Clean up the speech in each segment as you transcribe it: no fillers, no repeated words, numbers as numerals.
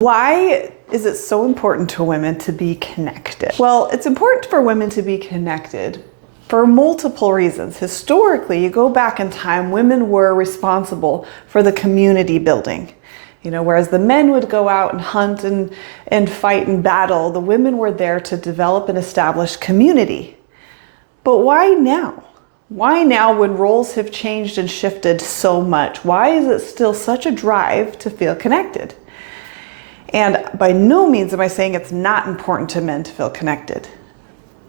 Why is it so important to women to be connected? Well, it's important for women to be connected for multiple reasons. Historically, you go back in time, women were responsible for the community building. Whereas the men would go out and hunt and fight and battle, the women were there to develop and establish community. But why now? Why now when roles have changed and shifted so much? Why is it still such a drive to feel connected? And by no means am I saying it's not important to men to feel connected.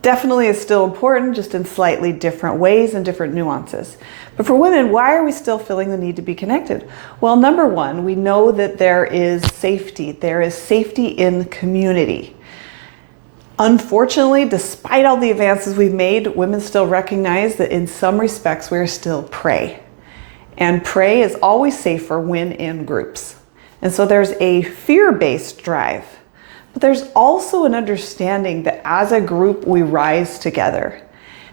Definitely is still important, just in slightly different ways and different nuances. But for women, why are we still feeling the need to be connected? Well, number one, we know that there is safety. There is safety in community. Unfortunately, despite all the advances we've made, women still recognize that in some respects we are still prey. And prey is always safer when in groups. And so there's a fear-based drive, but there's also an understanding that as a group we rise together.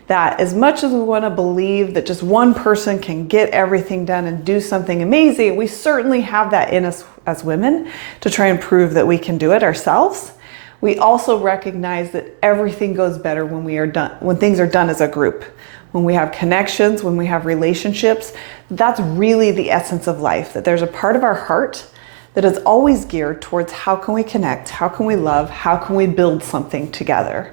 That as much as we want to believe that just one person can get everything done and do something amazing, we certainly have that in us as women to try and prove that we can do it ourselves. We also recognize that everything goes better when things are done as a group. When we have connections, when we have relationships, that's really the essence of life, that there's a part of our heart that is always geared towards how can we connect, how can we love, how can we build something together.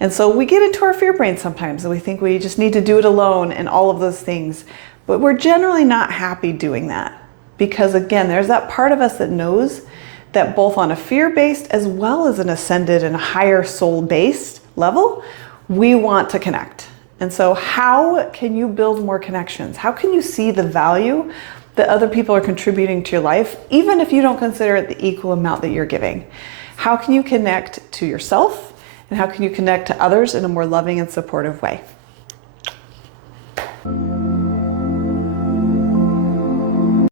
And so we get into our fear brain sometimes and we think we just need to do it alone and all of those things. But we're generally not happy doing that. Because again, there's that part of us that knows that both on a fear-based as well as an ascended and higher soul-based level, we want to connect. And so how can you build more connections? How can you see the value that other people are contributing to your life, even if you don't consider it the equal amount that you're giving? How can you connect to yourself? And how can you connect to others in a more loving and supportive way?